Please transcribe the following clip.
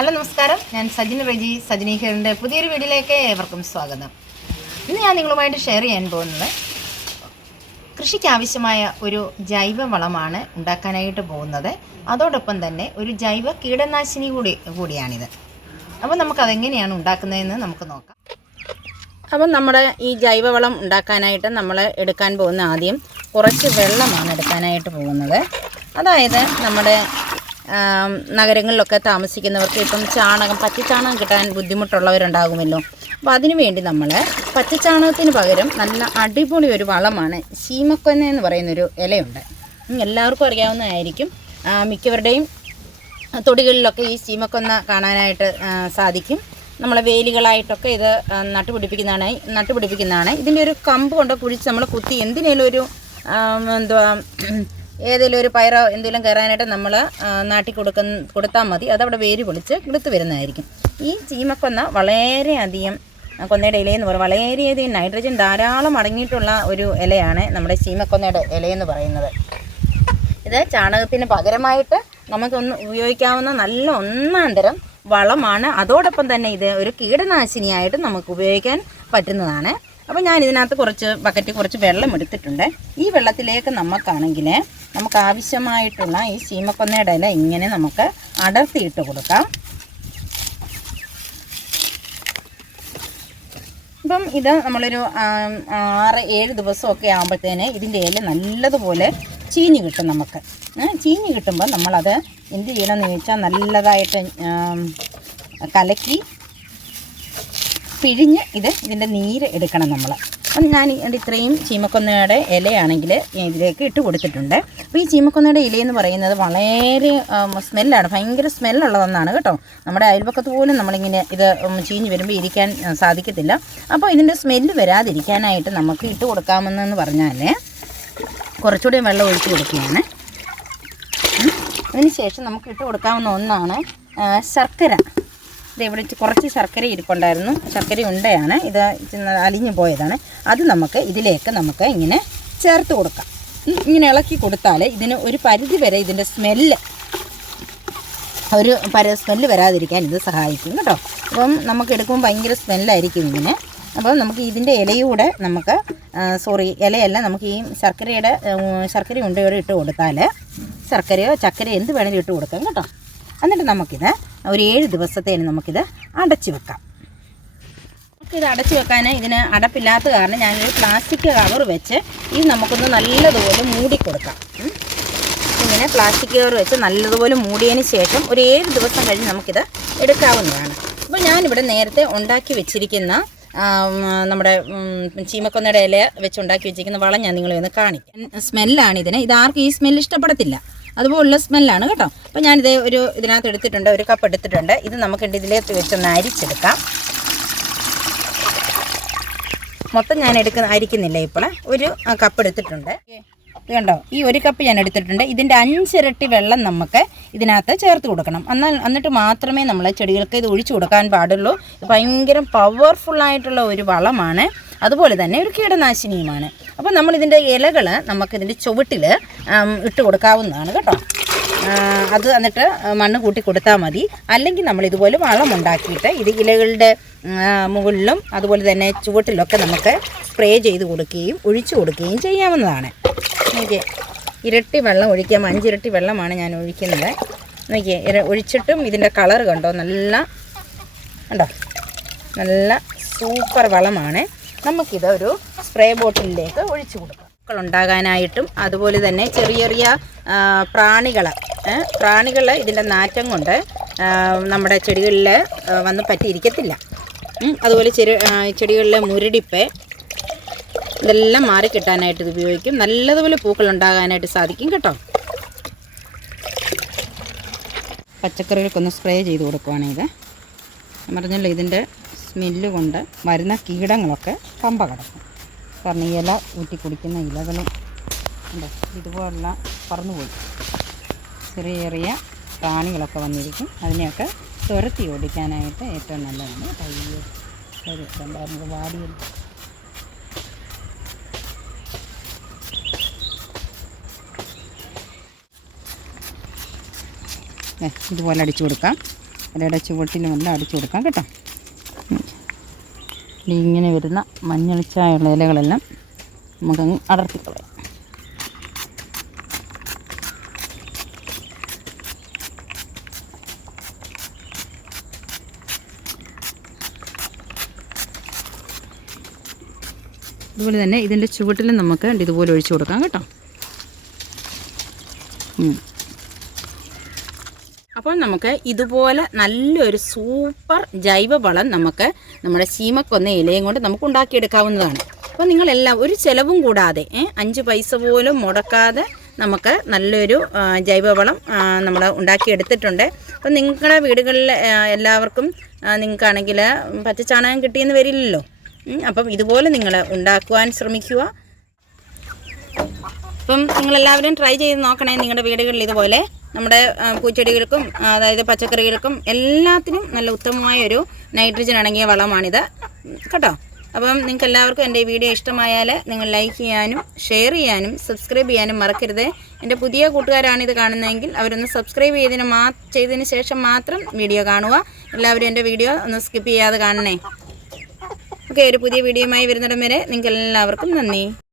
Hello നമസ്കാരം. ഞാൻ സജിൻ റെജി സജിനി ഹിറിന്റെ പുതിയൊരു വീഡിയോയിലേക്ക് ഏവർക്കും സ്വാഗതം. ഇന്ന് ഞാൻ നിങ്ങളുമായിട്ട് ഷെയർ ചെയ്യാൻ പോകുന്നത് കൃഷിക്ക് ആവശ്യമായ ഒരു ജൈവ വളമാണ് ഉണ്ടാക്കാനായിട്ട് പോകുന്നത്. അതോടൊപ്പം തന്നെ ഒരു ജൈവ കീടനാശിനി കൂടി കൂടിയാണിത്. അപ്പോൾ നമുക്കതെങ്ങനെയാണ് ഉണ്ടാക്കുന്നതെന്ന് നമുക്ക് നോക്കാം. അപ്പം നമ്മുടെ ഈ ജൈവവളം ഉണ്ടാക്കാനായിട്ട് നമ്മൾ എടുക്കാൻ പോകുന്ന ആദ്യം കുറച്ച് വെള്ളമാണ് എടുക്കാനായിട്ട് പോകുന്നത്. അതായത് നമ്മുടെ നഗരങ്ങളിലൊക്കെ താമസിക്കുന്നവർക്ക് ഇപ്പം ചാണകം പച്ചച്ചാണകം കിട്ടാൻ ബുദ്ധിമുട്ടുള്ളവരുണ്ടാകുമല്ലോ. അപ്പോൾ അതിനു വേണ്ടി നമ്മൾ പച്ചച്ചാണകത്തിന് പകരം നല്ല അടിപൊളി ഒരു വളമാണ് ശീമക്കൊന്ന എന്ന് പറയുന്നൊരു ഇലയുണ്ട്. എല്ലാവർക്കും അറിയാവുന്നതായിരിക്കും. മിക്കവരുടെയും തൊടികളിലൊക്കെ ഈ ചീമക്കൊന്ന കാണാനായിട്ട് സാധിക്കും. നമ്മളെ വേലികളായിട്ടൊക്കെ ഇത് നട്ടുപിടിപ്പിക്കുന്നതാണ് നട്ടുപിടിപ്പിക്കുന്നതാണ്. ഇതിന്റെ ഒരു കമ്പ് കൊണ്ട് കുഴിച്ച് നമ്മൾ കുത്തി എന്തിനേലും ഒരു എന്തുവാ ഏതെങ്കിലും ഒരു പയറോ എന്തെങ്കിലും കയറാനായിട്ട് നമ്മൾ നാട്ടി കൊടുക്കുന്ന കൊടുത്താൽ മതി. അതവിടെ വേര് പൊളിച്ച് കിളുത്ത് വരുന്നതായിരിക്കും. ഈ ചീമക്കൊന്ന വളരെയധികം കൊന്നയുടെ ഇലയെന്ന് പറയും വളരെയധികം നൈട്രജൻ ധാരാളം അടങ്ങിയിട്ടുള്ള ഒരു ഇലയാണ് നമ്മുടെ ചീമക്കൊന്നയുടെ ഇലയെന്ന് പറയുന്നത്. ഇത് ചാണകത്തിന് പകരമായിട്ട് നമുക്കൊന്ന് ഉപയോഗിക്കാവുന്ന നല്ല ഒന്നാം തരം വളമാണ്. അതോടൊപ്പം തന്നെ ഇത് ഒരു കീടനാശിനിയായിട്ട് നമുക്ക് ഉപയോഗിക്കാൻ പറ്റുന്നതാണ്. അപ്പോൾ ഞാൻ ഇതിനകത്ത് കുറച്ച് ബക്കറ്റ് കുറച്ച് വെള്ളം എടുത്തിട്ടുണ്ട്. ഈ വെള്ളത്തിലേക്ക് നമുക്കാണെങ്കിൽ നമുക്ക് ആവശ്യമായിട്ടുള്ള ഈ ചീമക്കൊന്നയുടെ ഇല ഇങ്ങനെ നമുക്ക് അടർത്തിയിട്ട് കൊടുക്കാം. ഇപ്പം ഇത് നമ്മളൊരു ആറ് ഏഴ് ദിവസമൊക്കെ ആകുമ്പോഴത്തേന് ഇതിന്റെ ഇല നല്ലതുപോലെ ചീഞ്ഞ് കിട്ടും നമുക്ക്. ചീഞ്ഞ് കിട്ടുമ്പോൾ നമ്മളത് എന്ത് ചെയ്യണമെന്ന് ചോദിച്ചാൽ നല്ലതായിട്ട് കലക്കി പിഴിഞ്ഞ് ഇത് ഇതിന്റെ നീര് എടുക്കണം നമ്മൾ. അപ്പം ഞാൻ ഇത്രയും ചീമക്കൊന്നയുടെ ഇലയാണെങ്കിൽ ഇതിലേക്ക് ഇട്ട് കൊടുത്തിട്ടുണ്ട്. അപ്പോൾ ഈ ചീമക്കൊന്നയുടെ ഇലയെന്ന് പറയുന്നത് വളരെ സ്മെല്ലാണ് ഭയങ്കര സ്മെല്ലുള്ളതെന്നാണ് കേട്ടോ. നമ്മുടെ അയൽപക്കത്ത് പോലും നമ്മളിങ്ങനെ ഇത് ചീഞ്ഞ് വരുമ്പോൾ ഇരിക്കാൻ സാധിക്കത്തില്ല. അപ്പോൾ ഇതിന്റെ സ്മെല്ല് വരാതിരിക്കാനായിട്ട് നമുക്ക് ഇട്ട് കൊടുക്കാമെന്ന് പറഞ്ഞാൽ കുറച്ചുകൂടി വെള്ളം ഒഴിച്ച് കൊടുക്കുകയാണ്. അതിനുശേഷം അതിന് ശേഷം നമുക്ക് ഇട്ട് കൊടുക്കാവുന്ന ഒന്നാണ് ശർക്കര. ഇത് ഇവിടെ കുറച്ച് ശർക്കര ഇരിപ്പുണ്ടായിരുന്നു. ശർക്കര ഉണ്ടയാണ്. ഇത് അലിഞ്ഞു പോയതാണ്. അത് നമുക്ക് ഇതിലേക്ക് നമുക്ക് ഇങ്ങനെ ചേർത്ത് കൊടുക്കാം. ഇങ്ങനെ ഇളക്കി കൊടുത്താൽ ഇതിന് ഒരു പരിധി വരെ ഇതിന്റെ സ്മെല്ല് ഒരു പര സ്മെല്ല് വരാതിരിക്കാൻ ഇത് സഹായിക്കും കേട്ടോ. അപ്പം നമുക്ക് എടുക്കുമ്പോൾ ഭയങ്കര സ്മെല്ലായിരിക്കും ഇങ്ങനെ. അപ്പം നമുക്ക് ഇതിന്റെ ഇലയൂടെ നമുക്ക് സോറി ഇലയല്ല നമുക്ക് ഈ ശർക്കരയുടെ ശർക്കര ഉണ്ടയോടെ ഇട്ട് കൊടുത്താൽ ശർക്കരയോ ചക്കരയോ എന്ത് വേണമെങ്കിലും ഇട്ട് കൊടുക്കാം കേട്ടോ. എന്നിട്ട് നമുക്കിത് ഒരു ഏഴ് ദിവസത്തേന് നമുക്കിത് അടച്ചു വെക്കാം. നമുക്കിത് അടച്ചു വെക്കാൻ ഇതിന് അടപ്പില്ലാത്ത കാരണം ഞാനൊരു പ്ലാസ്റ്റിക് കവർ വെച്ച് ഇത് നമുക്കൊന്ന് നല്ലതുപോലെ മൂടിക്കൊടുക്കാം. ഇങ്ങനെ പ്ലാസ്റ്റിക് കവർ വെച്ച് നല്ലതുപോലെ മൂടിയതിന് ശേഷം ഒരു ഏഴ് ദിവസം കഴിഞ്ഞ് നമുക്കിത് എടുക്കാവുന്നതാണ്. അപ്പോൾ ഞാനിവിടെ നേരത്തെ ഉണ്ടാക്കി വെച്ചിരിക്കുന്ന നമ്മുടെ ചീമക്കൊന്നയുടെ ഇല വെച്ച് ഉണ്ടാക്കി വെച്ചിരിക്കുന്ന വളം ഞാൻ നിങ്ങളെ ഒന്ന് കാണിക്കാം. സ്മെല്ലാണ് ഇതിന്. ഇത് ആർക്കും ഈ സ്മെല്ല് ഇഷ്ടപ്പെടത്തില്ല. അതുപോലുള്ള സ്മെല്ലാണ് കേട്ടോ. അപ്പോൾ ഞാനിത് ഒരു ഇതിനകത്ത് എടുത്തിട്ടുണ്ട് ഒരു കപ്പ് എടുത്തിട്ടുണ്ട്. ഇത് നമുക്കുണ്ട് ഇതിലേക്ക് വെച്ചൊന്ന് അരിച്ചെടുക്കാം. മൊത്തം ഞാൻ എടുക്കുന്ന അരിക്കുന്നില്ല ഇപ്പോൾ. ഒരു കപ്പ് എടുത്തിട്ടുണ്ട്. കണ്ടോ? ഈ ഒരു കപ്പ് ഞാൻ എടുത്തിട്ടുണ്ട്. ഇതിന്റെ അഞ്ചിരട്ടി വെള്ളം നമുക്ക് ഇതിനകത്ത് ചേർത്ത് കൊടുക്കണം. എന്നാൽ എന്നിട്ട് മാത്രമേ നമ്മൾ ചെടികൾക്ക് ഇത് ഒഴിച്ചു കൊടുക്കാൻ പാടുള്ളൂ. ഭയങ്കര പവർഫുള്ളായിട്ടുള്ള ഒരു വളമാണ്. അതുപോലെ തന്നെ ഒരു കീടനാശിനിയുമാണ്. അപ്പോൾ നമ്മളിതിന്റെ ഇലകൾ നമുക്കിതിന്റെ ചുവട്ടിൽ ഇട്ട് കൊടുക്കാവുന്നതാണ് കേട്ടോ. അത് എന്നിട്ട് മണ്ണ് കൂട്ടി കൊടുത്താൽ മതി. അല്ലെങ്കിൽ നമ്മൾ ഇതുപോലെ വളം ഉണ്ടാക്കിയിട്ട് ഇത് ഇലകളുടെ മുകളിലും അതുപോലെ തന്നെ ചുവട്ടിലൊക്കെ നമുക്ക് സ്പ്രേ ചെയ്ത് കൊടുക്കുകയും ഒഴിച്ചു കൊടുക്കുകയും ചെയ്യാവുന്നതാണ്. നോക്കിയേ ഇരട്ടി വെള്ളം ഒഴിക്കാം. അഞ്ചിരട്ടി വെള്ളമാണ് ഞാൻ ഒഴിക്കുന്നത്. നോക്കിയേ ഒഴിച്ചിട്ടും ഇതിന്റെ കളർ കണ്ടോ? നല്ല കണ്ടോ? നല്ല സൂപ്പർ വളമാണ്. നമുക്കിത് ഒരു സ്പ്രേ ബോട്ടിലേക്ക് ഒഴിച്ചു കൊടുക്കാം. ഉണ്ടാകാനായിട്ടും അതുപോലെ തന്നെ ചെറിയ ചെറിയ പ്രാണികൾ പ്രാണികൾ ഇതിന്റെ നാറ്റം കൊണ്ട് നമ്മുടെ ചെടികളിൽ വന്ന് പറ്റിയിരിക്കത്തില്ല. അതുപോലെ ചെറു ചെടികളിലെ മുരടിപ്പ് ഇതെല്ലാം മാറി കിട്ടാനായിട്ട് ഇത് ഉപയോഗിക്കും. നല്ലതുപോലെ പൂക്കൾ ഉണ്ടാകാനായിട്ട് സാധിക്കും കേട്ടോ. പച്ചക്കറികൾക്കൊന്ന് സ്പ്രേ ചെയ്ത് കൊടുക്കുവാണെങ്കിൽ പറഞ്ഞല്ലോ ഇതിന്റെ സ്മെല്ല് കൊണ്ട് വരുന്ന കീടങ്ങളൊക്കെ കമ്പ കിടക്കും. കാരണം ഇല ഊറ്റി കുടിക്കുന്ന ഇലകളും ഇതുപോലുള്ള പറന്നു പറന്നുപോയി. ചെറിയ ചെറിയ പ്രാണികളൊക്കെ വന്നിരിക്കും. അതിനെയൊക്കെ തുരത്തി ഓടിക്കാനായിട്ട് ഏറ്റവും നല്ലതാണ്. തയ്യ ഒരു ഇതുപോലെ അടിച്ചു കൊടുക്കാം. ഇലയുടെ ചുവട്ടിലും എല്ലാം അടിച്ചു കൊടുക്കാം. കേട്ടോ. ഇങ്ങനെ വരുന്ന മഞ്ഞളിച്ചായുള്ള ഇലകളെല്ലാം നമുക്കങ്ങ് അടർത്തിക്കളയാം. അതുപോലെ തന്നെ ഇതിന്റെ ചുവട്ടിലും നമുക്ക് ഇതുപോലെ ഒഴിച്ചു കൊടുക്കാം കേട്ടോ. അപ്പോൾ നമുക്ക് ഇതുപോലെ നല്ലൊരു സൂപ്പർ ജൈവവളം നമുക്ക് നമ്മുടെ ചീമക്കൊന്ന ഇലയും കൊണ്ട് നമുക്ക് ഉണ്ടാക്കിയെടുക്കാവുന്നതാണ്. അപ്പോൾ നിങ്ങളെല്ലാം ഒരു ചിലവും കൂടാതെ അഞ്ച് പൈസ പോലും മുടക്കാതെ നമുക്ക് നല്ലൊരു ജൈവവളം നമ്മൾ ഉണ്ടാക്കിയെടുത്തിട്ടുണ്ട്. അപ്പോൾ നിങ്ങളുടെ വീടുകളിൽ എല്ലാവർക്കും നിങ്ങൾക്കാണെങ്കിൽ പച്ചച്ചാണകം കിട്ടിയെന്ന് വരില്ലല്ലോ. അപ്പം ഇതുപോലെ നിങ്ങൾ ഉണ്ടാക്കുവാൻ ശ്രമിക്കുക. അപ്പം നിങ്ങളെല്ലാവരും ട്രൈ ചെയ്ത് നോക്കണേ നിങ്ങളുടെ വീടുകളിൽ ഇതുപോലെ. നമ്മുടെ പൂച്ചെടികൾക്കും അതായത് പച്ചക്കറികൾക്കും എല്ലാത്തിനും നല്ല ഉത്തമമായ ഒരു നൈട്രജൻ അടങ്ങിയ വളമാണിത്. കേട്ടോ? അപ്പം നിങ്ങൾക്ക് എല്ലാവർക്കും എന്റെ വീഡിയോ ഇഷ്ടമായാൽ നിങ്ങൾ ലൈക്ക് ചെയ്യാനും ഷെയർ ചെയ്യാനും സബ്സ്ക്രൈബ് ചെയ്യാനും മറക്കരുത്. എന്റെ പുതിയ കൂട്ടുകാരാണ് ഇത് കാണുന്നതെങ്കിൽ അവരൊന്ന് സബ്സ്ക്രൈബ് ചെയ്തതിന് മാ ചെയ്തതിന് ശേഷം മാത്രം വീഡിയോ കാണുക. എല്ലാവരും എന്റെ വീഡിയോ ഒന്ന് സ്കിപ്പ് ചെയ്യാതെ കാണണേ. ഓക്കെ ഒരു പുതിയ വീഡിയോയുമായി വരുന്നിടം വരെ നിങ്ങൾക്ക് എല്ലാവർക്കും നന്ദി.